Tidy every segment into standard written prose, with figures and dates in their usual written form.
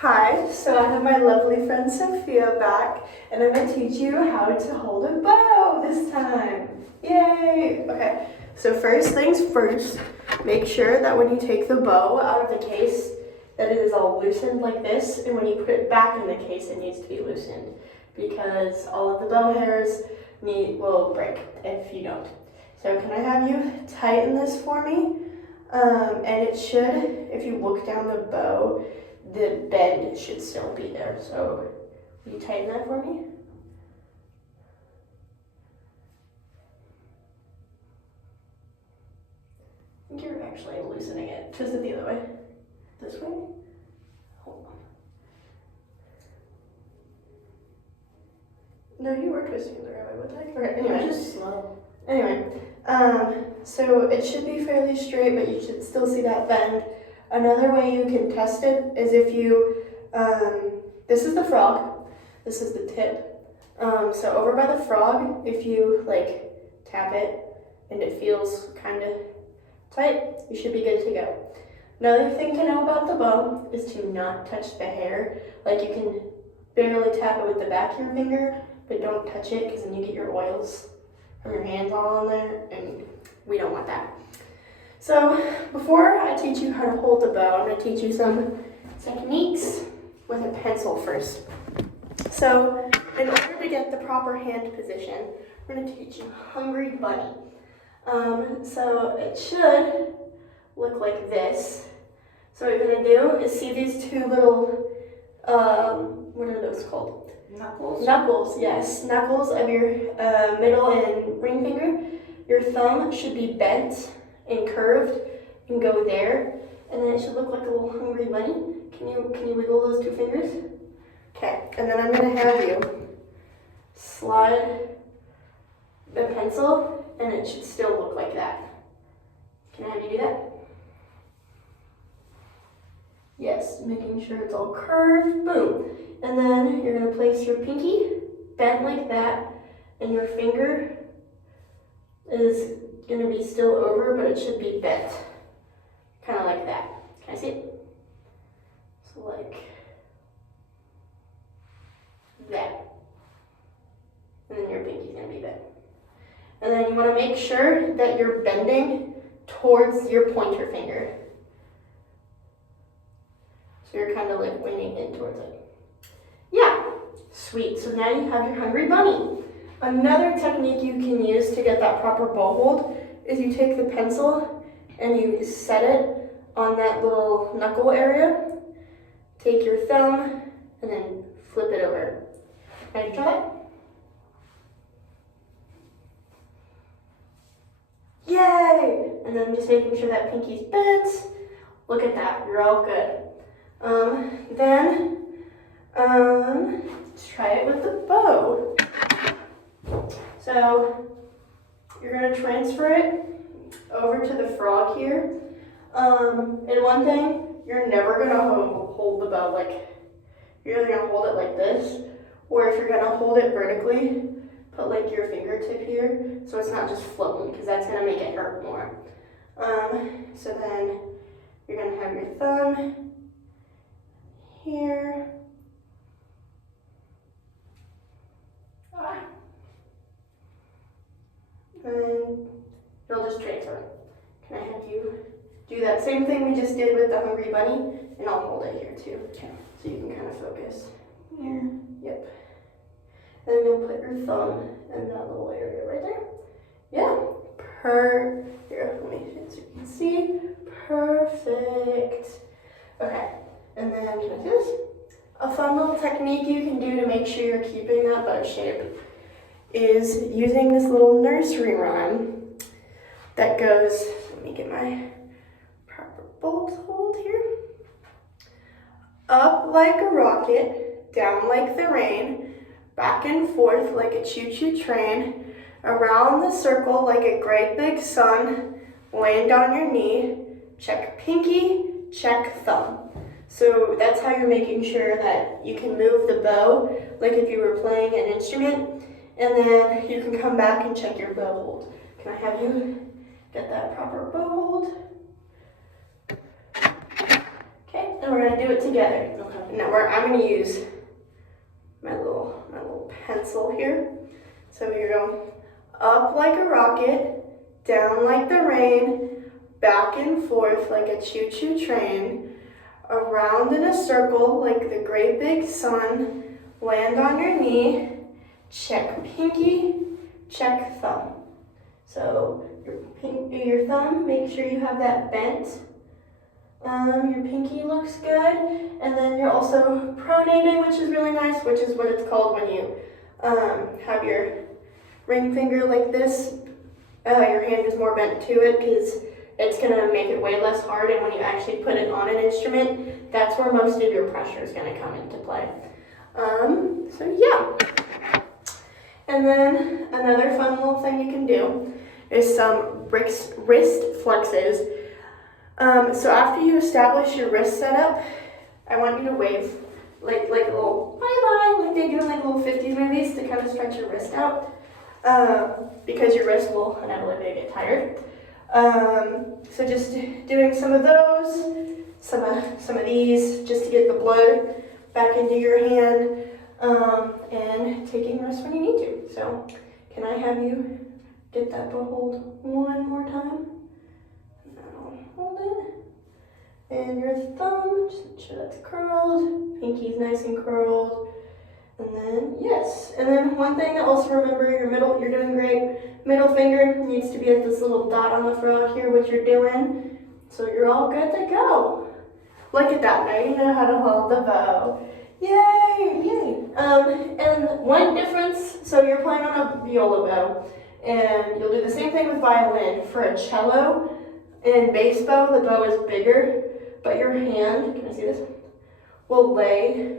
Hi, so I have my lovely friend Sophia back, and I'm going to teach you how to hold a bow this time. Yay! Okay, so first things first, make sure that when you take the bow out of the case, that it is all loosened like this, and when you put it back in the case, it needs to be loosened, because all of the bow hairs will break if you don't. So can I have you tighten this for me? And it should, if you look down the bow, the bend should still be there. So will you tighten that for me? I think you're actually loosening it. Twist it the other way. This way? Hold on. No, you were twisting it the right way. What the heck? Okay, anyway. Just slow. Anyway, so it should be fairly straight, but you should still see that bend. Another way you can test it is if you, this is the frog, this is the tip. So over by the frog, if you like tap it and it feels kind of tight, you should be good to go. Another thing to know about the bow is to not touch the hair. Like you can barely tap it with the back of your finger, but don't touch it because then you get your oils from your hands all on there, and we don't want that. So before I teach you how to hold the bow, I'm going to teach you some techniques with a pencil first. So in order to get the proper hand position, we're going to teach you Hungry Bunny. So it should look like this. So what you're going to do is see these two little, what are those called? Knuckles? Knuckles, yes. Knuckles of your middle and ring finger. Your thumb should be bent and curved and go there. And then it should look like a little hungry bunny. Can you wiggle those two fingers? Okay, and then I'm gonna have you slide the pencil and it should still look like that. Can I have you do that? Yes, making sure it's all curved, boom. And then you're gonna place your pinky bent like that, and your finger is gonna be still over, but it should be bent. Kind of like that. Can I see it? So like that. And then your pinky's gonna be bent. And then you wanna make sure that you're bending towards your pointer finger. So you're kind of like leaning in towards it. Yeah, sweet. So now you have your Hungry Bunny. Another technique you can use to get that proper bow hold is you take the pencil and you set it on that little knuckle area. Take your thumb and then flip it over. Can you try it? Yay! And then just making sure that pinky's bent. Look at that, you're all good. Try it with the bow. So you're gonna transfer it over to the frog here. And one thing, you're never gonna hold the bow like, you're either gonna hold it like this, or if you're gonna hold it vertically, put like your fingertip here, so it's not just floating, because that's gonna make it hurt more. So then you're gonna have your thumb here. And it'll just transfer. Can I have you do that same thing we just did with the Hungry Bunny? And I'll hold it here too. Okay. So you can kind of focus. Here. Yep. And then you'll put your thumb in that little area right there. Yeah. Here, let me so you can see. Perfect. Okay. And then can I do this? A fun little technique you can do to make sure you're keeping that bow shape is using this little nursery rhyme that goes, let me get my proper bolt hold here. Up like a rocket, down like the rain, back and forth like a choo-choo train, around the circle like a great big sun, land on your knee, check pinky, check thumb. So that's how you're making sure that you can move the bow like if you were playing an instrument, and then you can come back and check your bow hold. Can I have you get that proper bow hold? Okay, and we're gonna do it together. Okay. now I'm gonna use my little pencil here. So you go up like a rocket, down like the rain, back and forth like a choo-choo train, around in a circle like the great big sun, land on your knee, check pinky, check thumb. So your thumb, make sure you have that bent. Your pinky looks good, and then you're also pronating, which is really nice, which is what it's called when you have your ring finger like this. Your hand is more bent to it because it's gonna make it way less hard, and when you actually put it on an instrument, that's where most of your pressure is gonna come into play. So yeah. And then another fun little thing you can do is some wrist flexes. So after you establish your wrist setup, I want you to wave like a little bye-bye, like they do in like little 50s movies to kind of stretch your wrist out, because your wrist will inevitably get tired. So just doing some of those, some of these, just to get the blood back into your hand, and taking rest when you need to. So can I have you get that bow hold one more time? Hold it. And your thumb, just make sure that's curled. Pinky's nice and curled. And then, yes. And then one thing to also remember, your middle, you're doing great. Middle finger needs to be at this little dot on the frog here, what you're doing. So you're all good to go. Look at that, now you know how to hold the bow. Yay, yay. And one difference, so you're playing on a viola bow, and you'll do the same thing with violin. For a cello, in bass bow, the bow is bigger, but your hand, can I see this, will lay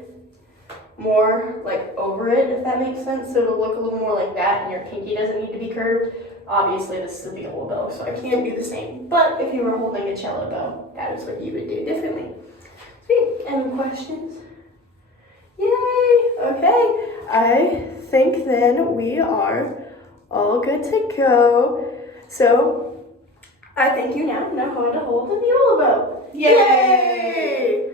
more like over it, if that makes sense. So it'll look a little more like that, and your pinky doesn't need to be curved. Obviously, this is a viola bow, so I can't do the same. But if you were holding a cello bow, that is what you would do differently. Sweet. Any questions? Yay! Okay, I think then we are all good to go. So I think you now know how to hold a viola bow. Yay!